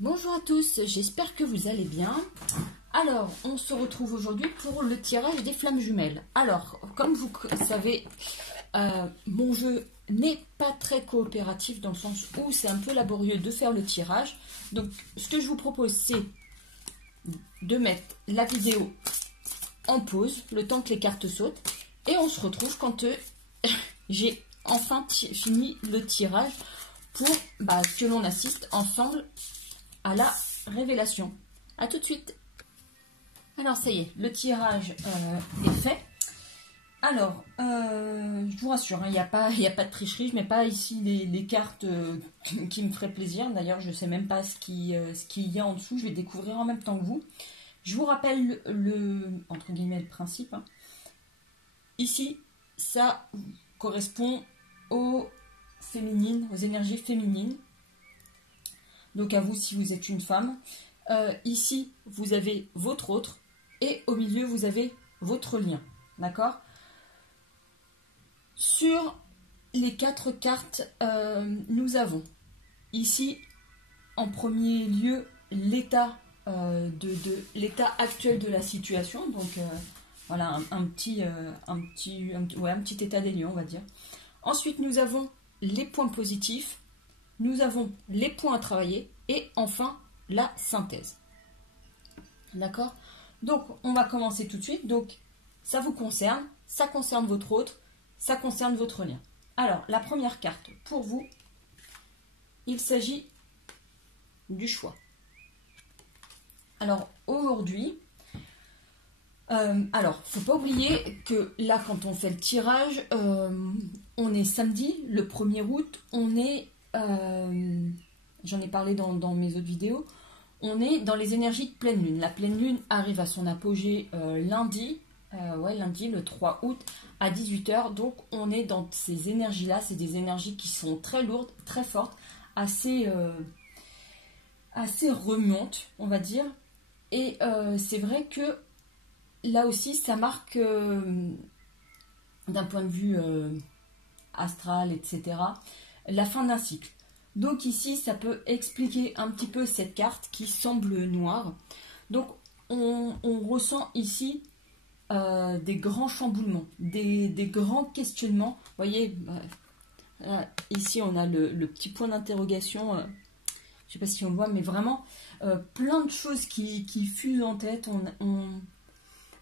Bonjour à tous, j'espère que vous allez bien. Alors, on se retrouve aujourd'hui pour le tirage des flammes jumelles. Alors, comme vous savez, mon jeu n'est pas très coopératif dans le sens où c'est un peu laborieux de faire le tirage. Donc, ce que je vous propose, c'est de mettre la vidéo en pause, le temps que les cartes sautent. Et on se retrouve quand j'ai enfin fini le tirage pour que l'on assiste ensemble à la révélation. A tout de suite. Alors ça y est, le tirage est fait. Alors, je vous rassure, il n'y a pas de tricherie, je ne mets pas ici les cartes qui me feraient plaisir. D'ailleurs, je ne sais même pas ce qu'il y a en dessous, je vais découvrir en même temps que vous. Je vous rappelle entre guillemets, le principe. Ici, ça correspond aux féminines, aux énergies féminines. Donc à vous si vous êtes une femme. Ici, vous avez votre autre. Et au milieu, vous avez votre lien. D'accord? Sur les 4 cartes, nous avons ici, en premier lieu, l'état l'état actuel de la situation. Donc voilà, un petit état des lieux, on va dire. Ensuite, nous avons les points positifs. Nous avons les points à travailler et enfin la synthèse. D'accord? Donc, on va commencer tout de suite. Donc, ça vous concerne, ça concerne votre autre, ça concerne votre lien. Alors, la première carte pour vous, il s'agit du choix. Alors, aujourd'hui, faut pas oublier que là, quand on fait le tirage, on est samedi, le 1er août, on est... j'en ai parlé dans mes autres vidéos, on est dans les énergies de pleine lune. La pleine lune arrive à son apogée lundi le 3 août à 18 h. Donc on est dans ces énergies-là, c'est des énergies qui sont très lourdes, très fortes, assez remontes, on va dire. Et c'est vrai que là aussi, ça marque d'un point de vue astral, etc., la fin d'un cycle. Donc ici, ça peut expliquer un petit peu cette carte qui semble noire. Donc on ressent ici des grands chamboulements, des grands questionnements. Vous voyez, ici on a le petit point d'interrogation. Je ne sais pas si on le voit, mais vraiment plein de choses qui fusent en tête.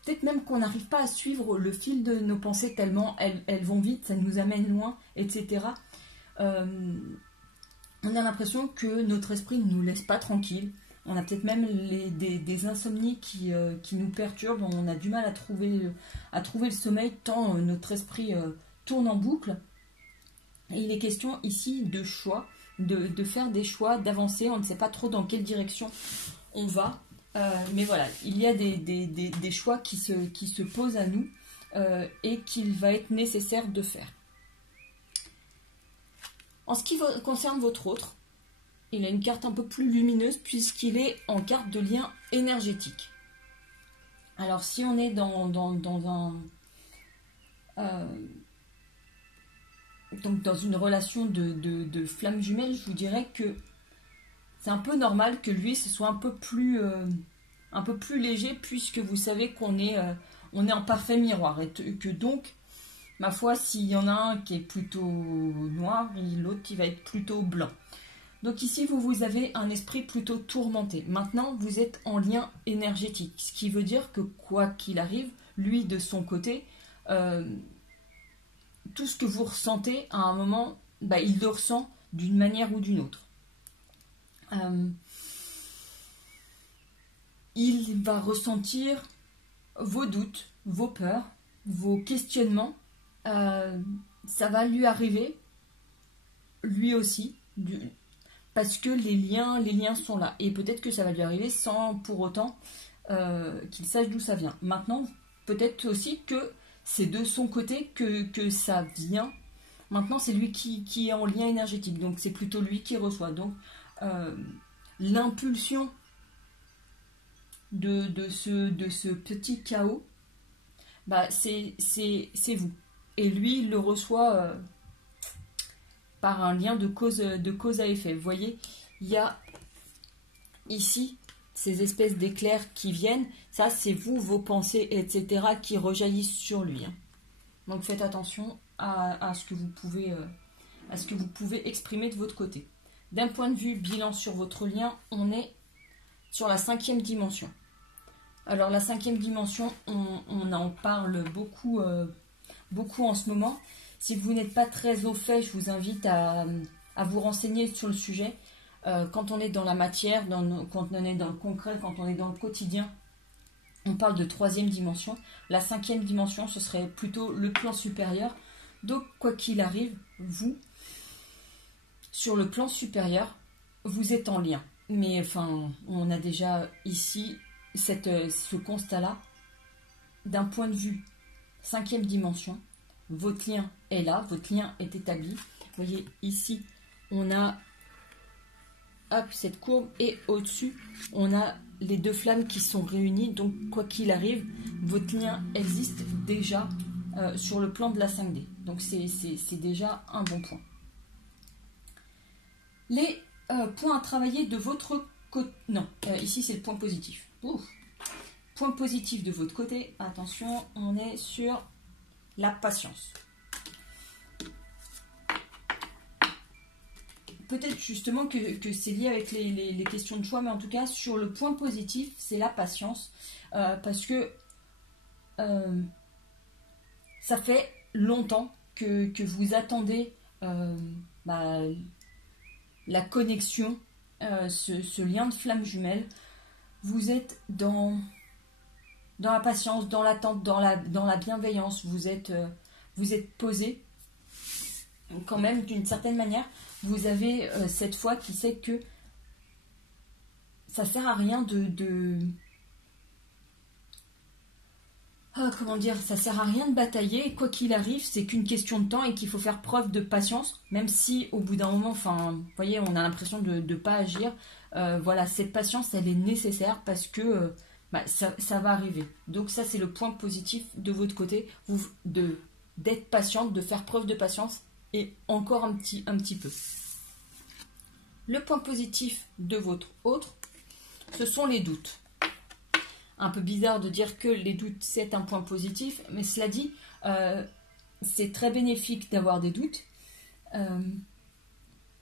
Peut-être même qu'on n'arrive pas à suivre le fil de nos pensées tellement elles vont vite, ça nous amène loin, etc. On a l'impression que notre esprit ne nous laisse pas tranquille. On a peut-être même des insomnies qui nous perturbent. On a du mal à trouver le sommeil tant notre esprit tourne en boucle. Et il est question ici de choix, de faire des choix, d'avancer. On ne sait pas trop dans quelle direction on va. Mais voilà, il y a des choix qui se posent à nous et qu'il va être nécessaire de faire. En ce qui concerne votre autre, il a une carte un peu plus lumineuse puisqu'il est en carte de lien énergétique. Alors si on est dans une relation de flamme jumelle, je vous dirais que c'est un peu normal que lui ce soit un peu plus léger puisque vous savez qu'on est en parfait miroir et que donc ma foi, s'il y en a un qui est plutôt noir, l'autre qui va être plutôt blanc. Donc ici, vous avez un esprit plutôt tourmenté. Maintenant, vous êtes en lien énergétique, ce qui veut dire que quoi qu'il arrive, lui, de son côté, tout ce que vous ressentez, à un moment, il le ressent d'une manière ou d'une autre. Il va ressentir vos doutes, vos peurs, vos questionnements. Ça va lui arriver, lui aussi, parce que les liens sont là. Et peut-être que ça va lui arriver sans pour autant qu'il sache d'où ça vient. Maintenant, peut-être aussi que c'est de son côté que ça vient. Maintenant, c'est lui qui est en lien énergétique. Donc, c'est plutôt lui qui reçoit. Donc, l'impulsion de ce petit chaos, c'est vous. Et lui, il le reçoit par un lien de cause à effet. Vous voyez, il y a ici, ces espèces d'éclairs qui viennent, ça c'est vous, vos pensées, etc. qui rejaillissent sur lui. Hein. Donc faites attention à ce que vous pouvez, exprimer de votre côté. D'un point de vue bilan sur votre lien, on est sur la 5e dimension. Alors la 5e dimension, on en parle beaucoup, beaucoup en ce moment. Si vous n'êtes pas très au fait, je vous invite à vous renseigner sur le sujet. Quand on est dans la matière, quand on est dans le concret, quand on est dans le quotidien, on parle de 3e dimension. La 5e dimension, ce serait plutôt le plan supérieur. Donc, quoi qu'il arrive, vous, sur le plan supérieur, vous êtes en lien. Mais enfin, on a déjà ici ce constat-là. D'un point de vue 5e dimension, votre lien est là, votre lien est établi. Vous voyez, ici, on a cette courbe et au-dessus, on a les deux flammes qui sont réunies. Donc, quoi qu'il arrive, votre lien existe déjà sur le plan de la 5D. Donc, c'est déjà un bon point. Les points à travailler de votre côté... Non, ici, c'est le point positif. Ouf. Point positif de votre côté. Attention, on est sur la patience. Peut-être justement que c'est lié avec les questions de choix, mais en tout cas, sur le point positif, c'est la patience. Parce que ça fait longtemps que vous attendez la connexion, ce lien de flamme jumelle. Vous êtes dans la patience, dans l'attente, dans la bienveillance. Vous êtes posé quand même d'une certaine manière. Vous avez cette foi qui sait que ça sert à rien ça sert à rien de batailler. Quoi qu'il arrive, c'est qu'une question de temps et qu'il faut faire preuve de patience, même si au bout d'un moment, vous voyez, on a l'impression de ne pas agir. Voilà, cette patience, elle est nécessaire parce que ça va arriver. Donc ça, c'est le point positif de votre côté, d'être patiente, de faire preuve de patience. Et encore un petit peu. Le point positif de votre autre, ce sont les doutes. Un peu bizarre de dire que les doutes, c'est un point positif, mais cela dit, c'est très bénéfique d'avoir des doutes.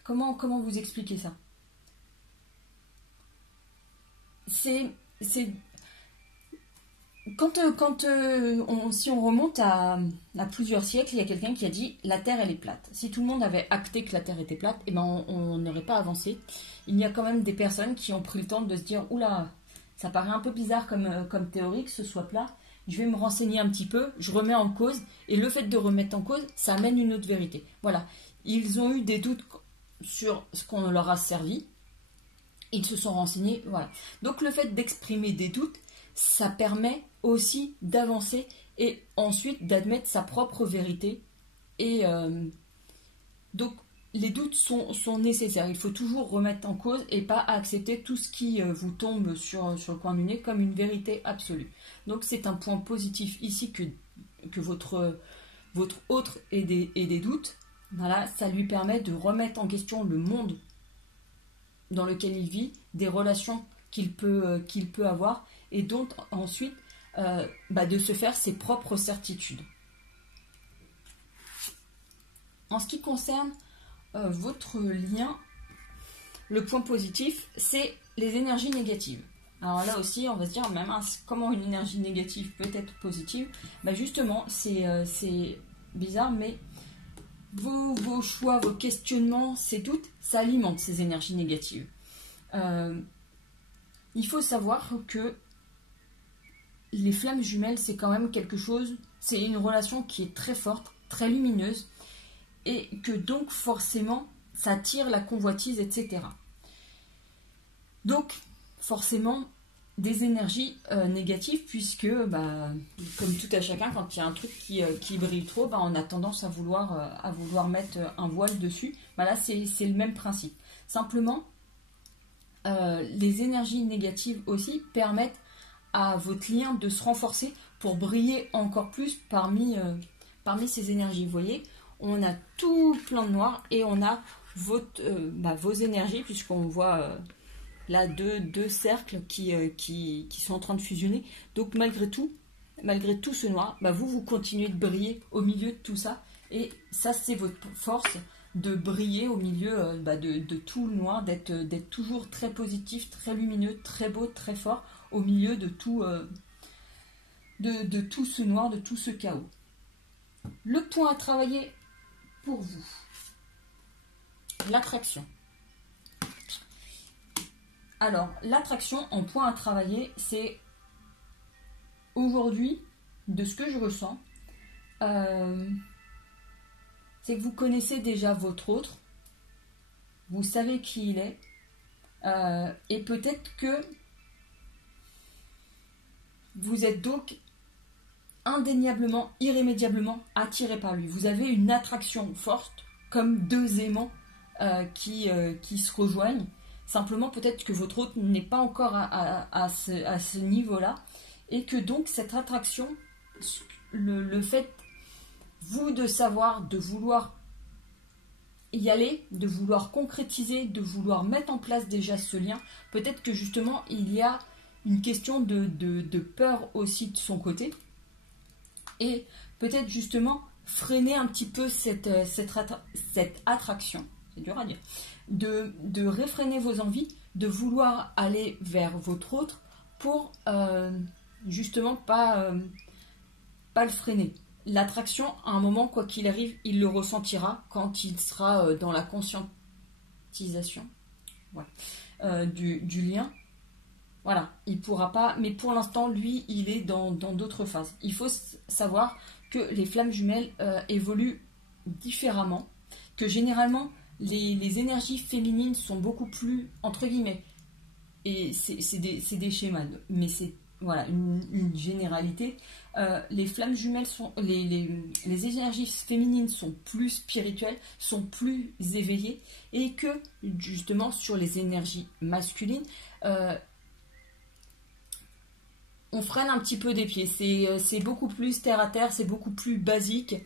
Comment vous expliquer ça? Si on remonte à plusieurs siècles, il y a quelqu'un qui a dit la Terre elle est plate. Si tout le monde avait acté que la Terre était plate, on n'aurait pas avancé. Il y a quand même des personnes qui ont pris le temps de se dire oula, ça paraît un peu bizarre comme théorie que ce soit plat. Je vais me renseigner un petit peu, je remets en cause, et le fait de remettre en cause, ça amène une autre vérité. Voilà, ils ont eu des doutes sur ce qu'on leur a servi, ils se sont renseignés, voilà. Donc le fait d'exprimer des doutes, ça permet aussi d'avancer et ensuite d'admettre sa propre vérité. Et donc, les doutes sont nécessaires. Il faut toujours remettre en cause et pas accepter tout ce qui vous tombe sur le coin du nez comme une vérité absolue. Donc, c'est un point positif ici que votre autre ait des doutes. Voilà, ça lui permet de remettre en question le monde dans lequel il vit, des relations qu'il peut avoir, et donc ensuite de se faire ses propres certitudes. En ce qui concerne votre lien, le point positif, c'est les énergies négatives. Alors là aussi, on va se dire, mais mince, comment une énergie négative peut être positive? Justement, c'est bizarre, mais vos choix, vos questionnements, ces doutes, ça alimente ces énergies négatives. Il faut savoir que les flammes jumelles, c'est quand même quelque chose, c'est une relation qui est très forte, très lumineuse, et que donc forcément, ça attire la convoitise, etc. Donc, forcément, des énergies négatives, puisque, comme tout à chacun, quand il y a un truc qui brille trop, on a tendance à vouloir mettre un voile dessus. Là, c'est le même principe. Simplement, les énergies négatives aussi permettent à votre lien de se renforcer pour briller encore plus parmi ces énergies. Vous voyez, on a tout plein de noir et on a vos énergies, puisqu'on voit là, deux cercles qui sont en train de fusionner. Donc malgré tout ce noir, bah, vous continuez de briller au milieu de tout ça. Et ça, c'est votre force, de briller au milieu de tout le noir, d'être toujours très positif, très lumineux, très beau, très fort, au milieu de tout, de tout ce noir, de tout ce chaos. Le point à travailler pour vous, l'attraction. Alors, l'attraction en point à travailler, c'est aujourd'hui, de ce que je ressens, c'est que vous connaissez déjà votre autre, vous savez qui il est, et peut-être que vous êtes donc indéniablement, irrémédiablement attiré par lui. Vous avez une attraction forte, comme deux aimants qui se rejoignent. Simplement, peut-être que votre autre n'est pas encore à ce niveau-là, et que donc cette attraction, le fait, vous, de savoir, de vouloir y aller, de vouloir concrétiser, de vouloir mettre en place déjà ce lien, peut-être que justement il y a une question de peur aussi de son côté, et peut-être justement freiner un petit peu cette attraction, c'est dur à dire, de réfréner vos envies, de vouloir aller vers votre autre pour justement pas le freiner. L'attraction, à un moment, quoi qu'il arrive, il le ressentira quand il sera dans la conscientisation du lien. Voilà, il pourra pas, mais pour l'instant, lui, il est dans d'autres phases. Il faut savoir que les flammes jumelles évoluent différemment, que généralement, les énergies féminines sont beaucoup plus, entre guillemets, et c'est des schémas, mais c'est voilà, une généralité. Les flammes jumelles sont, les énergies féminines sont plus spirituelles, sont plus éveillées, et que justement sur les énergies masculines, on freine un petit peu des pieds. C'est beaucoup plus terre à terre, c'est beaucoup plus basique.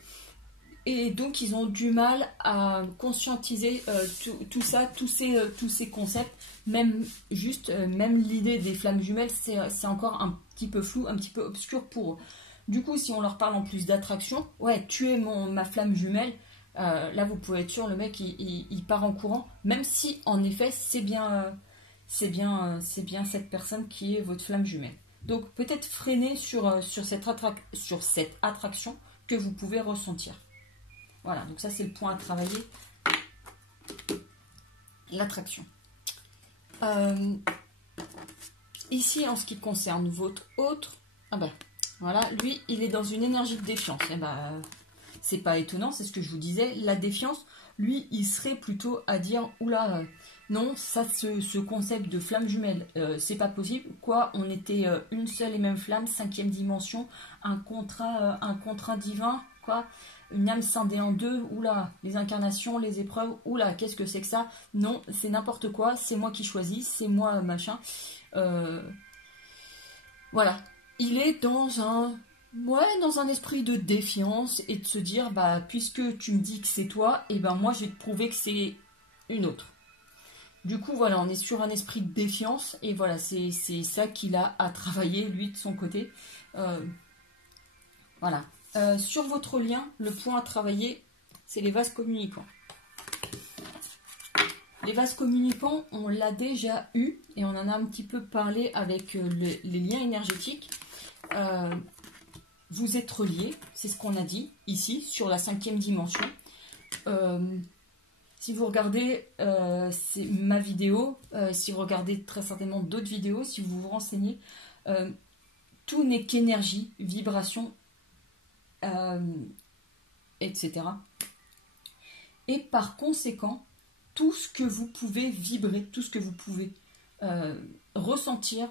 Et donc ils ont du mal à conscientiser tout ça, tous ces concepts. Même l'idée des flammes jumelles, c'est encore un petit peu flou, un petit peu obscur pour eux. Du coup, si on leur parle en plus d'attraction, ouais, tu es ma flamme jumelle, là vous pouvez être sûr, le mec il part en courant, même si en effet c'est bien cette personne qui est votre flamme jumelle. Donc peut-être freiner sur cette attraction que vous pouvez ressentir. Voilà, donc ça c'est le point à travailler, l'attraction. Ici, en ce qui concerne votre autre, voilà, lui, il est dans une énergie de défiance. C'est pas étonnant, c'est ce que je vous disais. La défiance, lui, il serait plutôt à dire, oula, non, ça, ce concept de flamme jumelle, c'est pas possible. Quoi, on était une seule et même flamme, 5e dimension, un contrat divin, quoi. Une âme scindée en deux, oula, les incarnations, les épreuves, oula, qu'est-ce que c'est que ça? Non, c'est n'importe quoi, c'est moi qui choisis, c'est moi machin. Voilà, il est dans un esprit de défiance et de se dire, puisque tu me dis que c'est toi, et moi je vais te prouver que c'est une autre. Du coup, voilà, on est sur un esprit de défiance, et voilà, c'est ça qu'il a à travailler, lui, de son côté. Voilà. Sur votre lien, le point à travailler, c'est les vases communicants. Les vases communicants, on l'a déjà eu et on en a un petit peu parlé avec les liens énergétiques. Vous êtes reliés, c'est ce qu'on a dit ici sur la 5e dimension. Si vous regardez ma vidéo, si vous regardez très certainement d'autres vidéos, si vous vous renseignez, tout n'est qu'énergie, vibration, etc. Et par conséquent, tout ce que vous pouvez vibrer, tout ce que vous pouvez ressentir,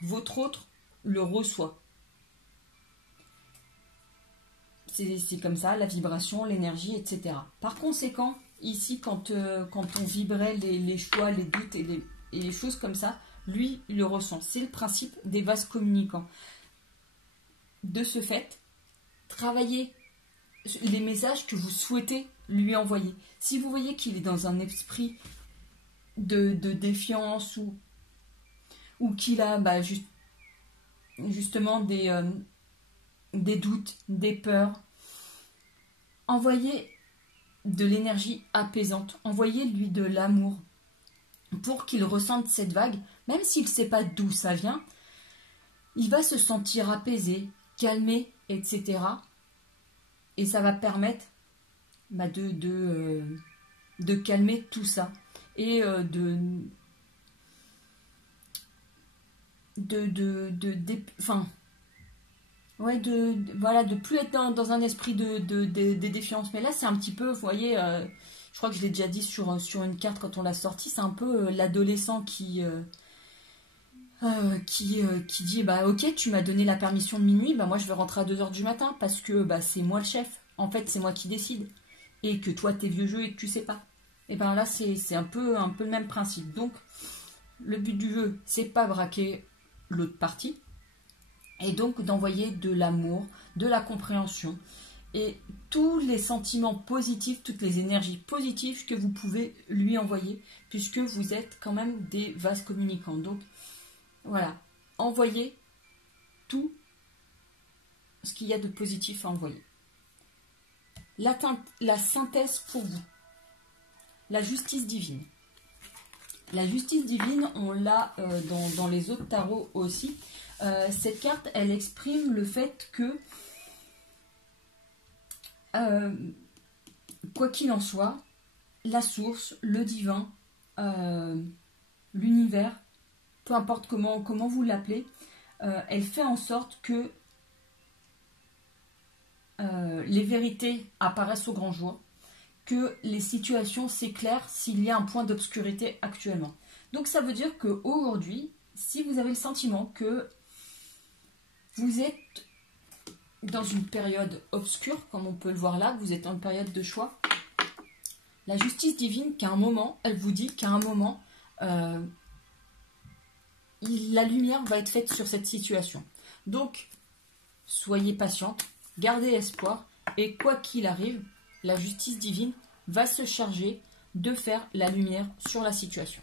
votre autre le reçoit. C'est comme ça, la vibration, l'énergie, etc. Par conséquent, ici, quand on vibrait les choix, les doutes et les choses comme ça, lui, il le ressent. C'est le principe des vases communicants. De ce fait, travaillez les messages que vous souhaitez lui envoyer. Si vous voyez qu'il est dans un esprit de défiance ou qu'il a justement des doutes, des peurs. Envoyez de l'énergie apaisante, envoyez-lui de l'amour pour qu'il ressente cette vague, même s'il ne sait pas d'où ça vient, il va se sentir apaisé, calmé, etc. Et ça va permettre de calmer tout ça et de plus être dans un esprit de défiance. Mais là, c'est un petit peu, vous voyez, je crois que je l'ai déjà dit sur une carte quand on l'a sortie, c'est un peu l'adolescent qui dit, ok, tu m'as donné la permission de minuit, moi je vais rentrer à 2 h du matin parce que c'est moi le chef. En fait, c'est moi qui décide. Et que toi, t'es vieux jeu et que tu sais pas. Et là, c'est un peu le même principe. Donc, le but du jeu, c'est pas braquer l'autre partie. Et donc, d'envoyer de l'amour, de la compréhension. Et tous les sentiments positifs, toutes les énergies positives que vous pouvez lui envoyer. Puisque vous êtes quand même des vases communicants. Donc, voilà. Envoyez tout ce qu'il y a de positif à envoyer. La synthèse pour vous. La justice divine. La justice divine, on l'a dans les autres tarots aussi. Cette carte, elle exprime le fait que, quoi qu'il en soit, la source, le divin, l'univers, peu importe comment vous l'appelez, elle fait en sorte que les vérités apparaissent au grand jour, que les situations s'éclairent s'il y a un point d'obscurité actuellement. Donc ça veut dire qu'aujourd'hui, si vous avez le sentiment que vous êtes dans une période obscure, comme on peut le voir là, que vous êtes dans une période de choix, la justice divine, qu'à un moment, elle vous dit qu'à un moment, la lumière va être faite sur cette situation. Donc, soyez patiente, gardez espoir, et quoi qu'il arrive, la justice divine va se charger de faire la lumière sur la situation.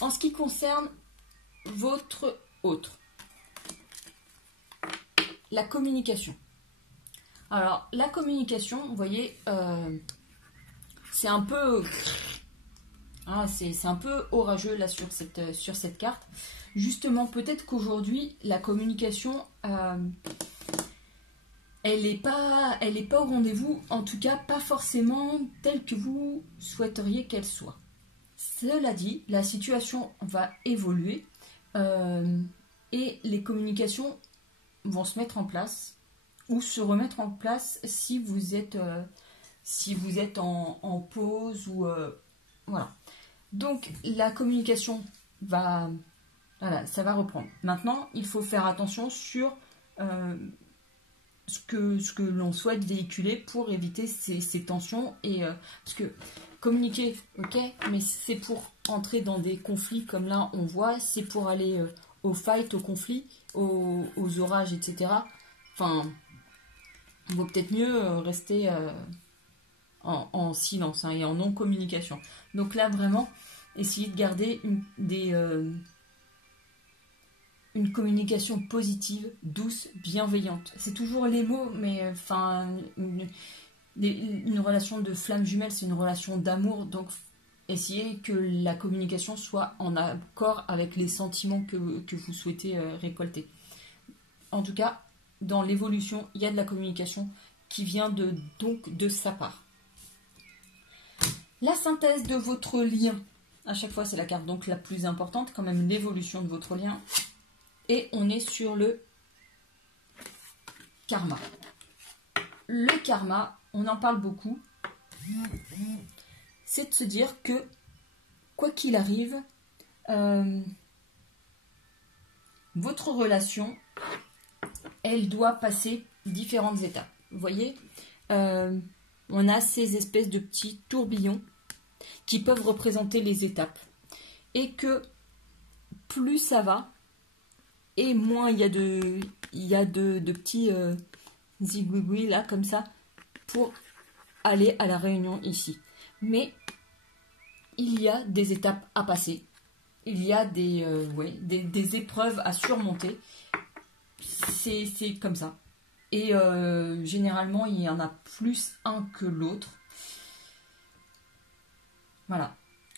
En ce qui concerne votre autre, la communication. Alors, la communication, vous voyez, c'est un peu... c'est un peu orageux là sur cette carte. Justement, peut-être qu'aujourd'hui, la communication... elle n'est pas au rendez-vous, en tout cas pas forcément telle que vous souhaiteriez qu'elle soit. Cela dit, la situation va évoluer et les communications vont se mettre en place ou se remettre en place si vous êtes en pause ou voilà. Donc la communication va reprendre. Maintenant, il faut faire attention sur ce que l'on souhaite véhiculer pour éviter ces tensions et parce que communiquer, ok, mais c'est pour entrer dans des conflits comme là on voit, c'est pour aller au fight, au conflit, aux orages, etc. Enfin, il vaut peut-être mieux rester en silence et en non-communication. Donc là vraiment, essayez de garder une communication positive, douce, bienveillante. C'est toujours les mots, mais une relation de flamme jumelle, c'est une relation d'amour, donc essayez que la communication soit en accord avec les sentiments que vous souhaitez récolter. En tout cas, dans l'évolution, il y a de la communication qui vient de sa part. La synthèse de votre lien. À chaque fois, c'est la carte donc la plus importante, quand même l'évolution de votre lien. Et on est sur le karma. Le karma, on en parle beaucoup. C'est de se dire que, quoi qu'il arrive, votre relation, elle doit passer différentes étapes. Vous voyez, on a ces espèces de petits tourbillons qui peuvent représenter les étapes. Et que plus ça va, et moins il y a de petits zigouigouis là, comme ça, pour aller à la réunion ici. Mais il y a des étapes à passer. Il y a des épreuves à surmonter. C'est comme ça. Et généralement, il y en a plus un que l'autre. Voilà.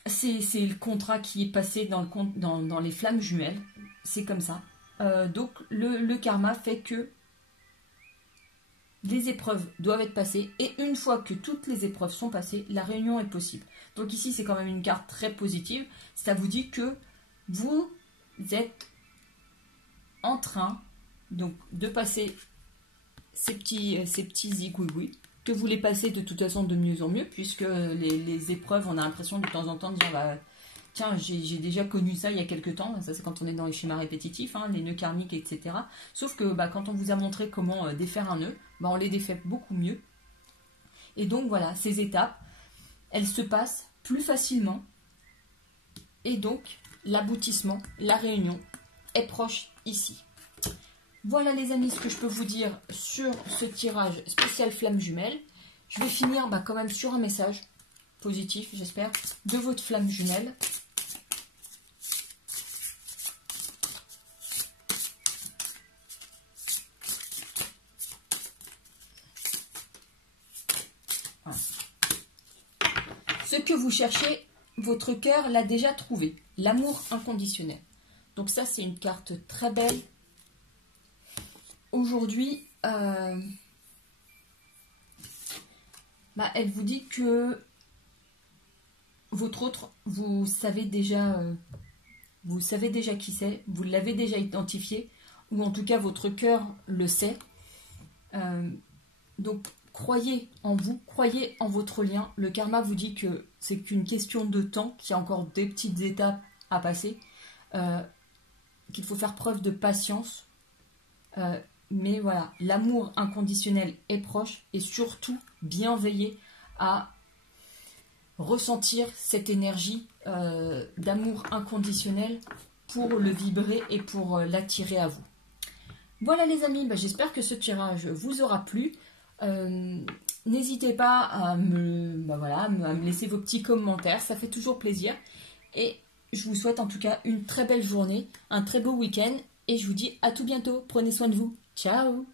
C'est le contrat qui est passé dans les flammes jumelles. C'est comme ça. Donc, le karma fait que les épreuves doivent être passées. Et une fois que toutes les épreuves sont passées, la réunion est possible. Donc ici, c'est quand même une carte très positive. Ça vous dit que vous êtes en train donc, de passer ces petits zigouigouis, que vous les passez de toute façon de mieux en mieux, puisque les épreuves, on a l'impression de temps en temps de dire, bah, tiens, j'ai déjà connu ça il y a quelques temps, ça c'est quand on est dans les schémas répétitifs, hein, les nœuds karmiques, etc. Sauf que bah, quand on vous a montré comment défaire un nœud, bah, on les défait beaucoup mieux. Et donc voilà, ces étapes, elles se passent plus facilement, et donc l'aboutissement, la réunion est proche ici. Voilà les amis ce que je peux vous dire sur ce tirage spécial flamme jumelle. Je vais finir quand même sur un message positif, j'espère, de votre flamme jumelle. Voilà. Ce que vous cherchez, votre cœur l'a déjà trouvé. L'amour inconditionnel. Donc ça, c'est une carte très belle. Aujourd'hui, elle vous dit que votre autre, vous savez déjà qui c'est, vous l'avez déjà identifié, ou en tout cas votre cœur le sait. Donc croyez en vous, croyez en votre lien. Le karma vous dit que c'est qu'une question de temps, qu'il y a encore des petites étapes à passer, qu'il faut faire preuve de patience. Mais voilà, l'amour inconditionnel est proche et surtout bien veiller à ressentir cette énergie d'amour inconditionnel pour le vibrer et pour l'attirer à vous. Voilà les amis, j'espère que ce tirage vous aura plu. N'hésitez pas à me laisser vos petits commentaires, ça fait toujours plaisir. Et je vous souhaite en tout cas une très belle journée, un très beau week-end. Et je vous dis à tout bientôt. Prenez soin de vous. Ciao!